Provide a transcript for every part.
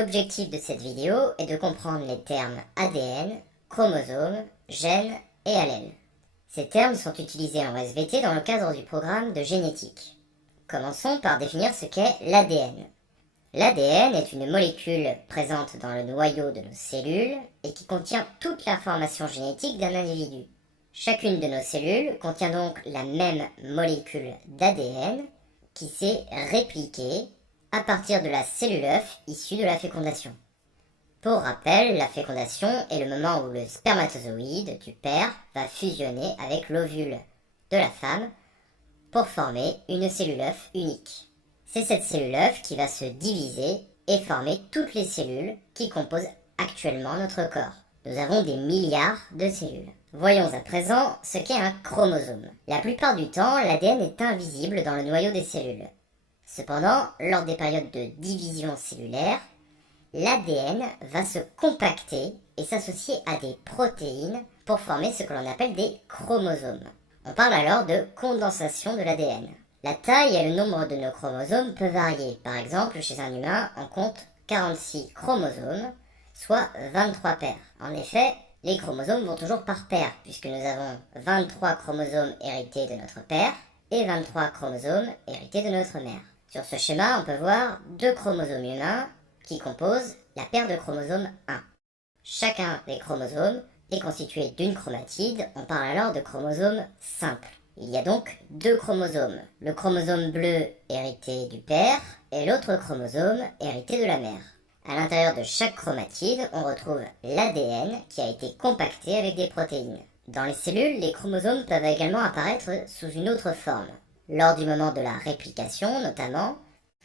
L'objectif de cette vidéo est de comprendre les termes ADN, chromosome, gène et allèle. Ces termes sont utilisés en SVT dans le cadre du programme de génétique. Commençons par définir ce qu'est l'ADN. L'ADN est une molécule présente dans le noyau de nos cellules et qui contient toute l'information génétique d'un individu. Chacune de nos cellules contient donc la même molécule d'ADN qui s'est répliquée à partir de la cellule œuf issue de la fécondation. Pour rappel, la fécondation est le moment où le spermatozoïde du père va fusionner avec l'ovule de la femme pour former une cellule œuf unique. C'est cette cellule œuf qui va se diviser et former toutes les cellules qui composent actuellement notre corps. Nous avons des milliards de cellules. Voyons à présent ce qu'est un chromosome. La plupart du temps, l'ADN est invisible dans le noyau des cellules. Cependant, lors des périodes de division cellulaire, l'ADN va se compacter et s'associer à des protéines pour former ce que l'on appelle des chromosomes. On parle alors de condensation de l'ADN. La taille et le nombre de nos chromosomes peuvent varier. Par exemple, chez un humain, on compte 46 chromosomes, soit 23 paires. En effet, les chromosomes vont toujours par paires, puisque nous avons 23 chromosomes hérités de notre père et 23 chromosomes hérités de notre mère. Sur ce schéma, on peut voir deux chromosomes humains qui composent la paire de chromosomes 1. Chacun des chromosomes est constitué d'une chromatide, on parle alors de chromosomes simples. Il y a donc deux chromosomes, le chromosome bleu hérité du père et l'autre chromosome hérité de la mère. À l'intérieur de chaque chromatide, on retrouve l'ADN qui a été compacté avec des protéines. Dans les cellules, les chromosomes peuvent également apparaître sous une autre forme. Lors du moment de la réplication, notamment,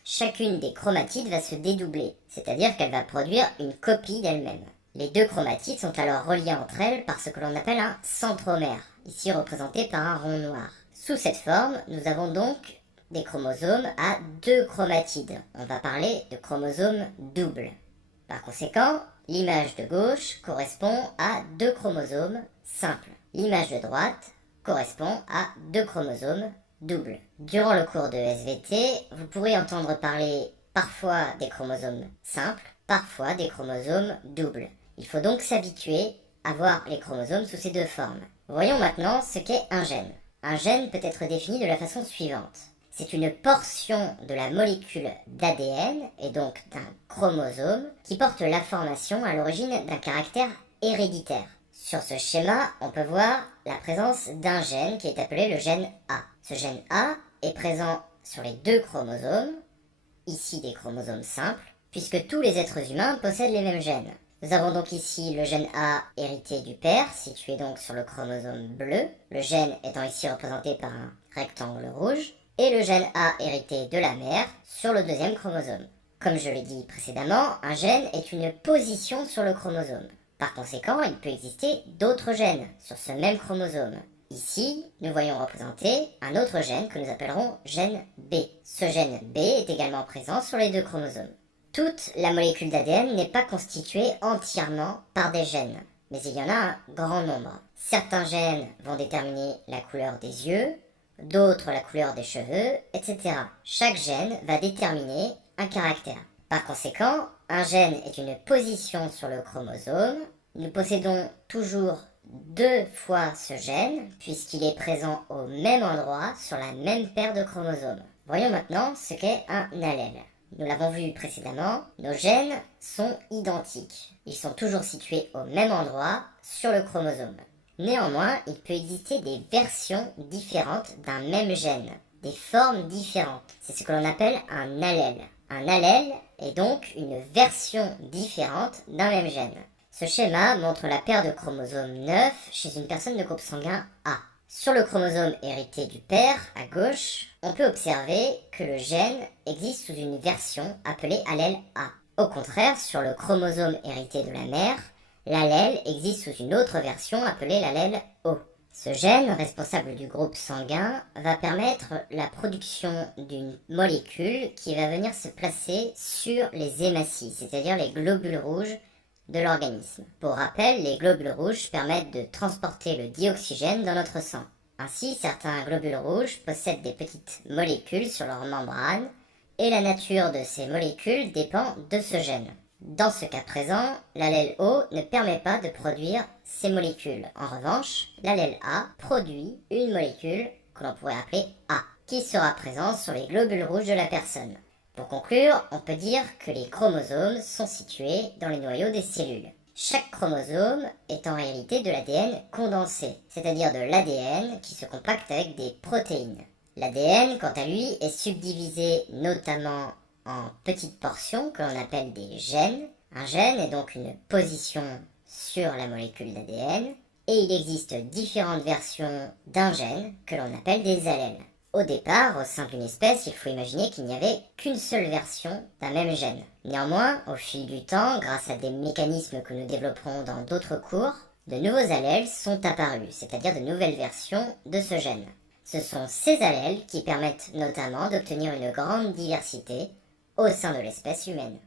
chacune des chromatides va se dédoubler, c'est-à-dire qu'elle va produire une copie d'elle-même. Les deux chromatides sont alors reliées entre elles par ce que l'on appelle un centromère, ici représenté par un rond noir. Sous cette forme, nous avons donc des chromosomes à deux chromatides. On va parler de chromosomes doubles. Par conséquent, l'image de gauche correspond à deux chromosomes simples. L'image de droite correspond à deux chromosomes doubles. Durant le cours de SVT, vous pourrez entendre parler parfois des chromosomes simples, parfois des chromosomes doubles. Il faut donc s'habituer à voir les chromosomes sous ces deux formes. Voyons maintenant ce qu'est un gène. Un gène peut être défini de la façon suivante. C'est une portion de la molécule d'ADN, et donc d'un chromosome, qui porte l'information à l'origine d'un caractère héréditaire. Sur ce schéma, on peut voir la présence d'un gène qui est appelé le gène A. Ce gène A est présent sur les deux chromosomes, ici des chromosomes simples, puisque tous les êtres humains possèdent les mêmes gènes. Nous avons donc ici le gène A hérité du père, situé donc sur le chromosome bleu, le gène étant ici représenté par un rectangle rouge, et le gène A hérité de la mère sur le deuxième chromosome. Comme je l'ai dit précédemment, un gène est une position sur le chromosome. Par conséquent, il peut exister d'autres gènes sur ce même chromosome. Ici, nous voyons représenter un autre gène que nous appellerons gène B. Ce gène B est également présent sur les deux chromosomes. Toute la molécule d'ADN n'est pas constituée entièrement par des gènes, mais il y en a un grand nombre. Certains gènes vont déterminer la couleur des yeux, d'autres la couleur des cheveux, etc. Chaque gène va déterminer un caractère. Par conséquent, un gène est une position sur le chromosome. Nous possédons toujours deux fois ce gène, puisqu'il est présent au même endroit sur la même paire de chromosomes. Voyons maintenant ce qu'est un allèle. Nous l'avons vu précédemment, nos gènes sont identiques. Ils sont toujours situés au même endroit sur le chromosome. Néanmoins, il peut exister des versions différentes d'un même gène, des formes différentes. C'est ce que l'on appelle un allèle. Un allèle est donc une version différente d'un même gène. Ce schéma montre la paire de chromosomes 9 chez une personne de groupe sanguin A. Sur le chromosome hérité du père, à gauche, on peut observer que le gène existe sous une version appelée allèle A. Au contraire, sur le chromosome hérité de la mère, l'allèle existe sous une autre version appelée l'allèle O. Ce gène, responsable du groupe sanguin, va permettre la production d'une molécule qui va venir se placer sur les hématies, c'est-à-dire les globules rouges de l'organisme. Pour rappel, les globules rouges permettent de transporter le dioxygène dans notre sang. Ainsi, certains globules rouges possèdent des petites molécules sur leur membrane, et la nature de ces molécules dépend de ce gène. Dans ce cas présent, l'allèle O ne permet pas de produire ces molécules. En revanche, l'allèle A produit une molécule que l'on pourrait appeler A, qui sera présente sur les globules rouges de la personne. Pour conclure, on peut dire que les chromosomes sont situés dans les noyaux des cellules. Chaque chromosome est en réalité de l'ADN condensé, c'est-à-dire de l'ADN qui se compacte avec des protéines. L'ADN, quant à lui, est subdivisé notamment en petites portions que l'on appelle des gènes. Un gène est donc une position sur la molécule d'ADN, et il existe différentes versions d'un gène que l'on appelle des allèles. Au départ, au sein d'une espèce, il faut imaginer qu'il n'y avait qu'une seule version d'un même gène. Néanmoins, au fil du temps, grâce à des mécanismes que nous développerons dans d'autres cours, de nouveaux allèles sont apparus, c'est-à-dire de nouvelles versions de ce gène. Ce sont ces allèles qui permettent notamment d'obtenir une grande diversité au sein de l'espèce humaine.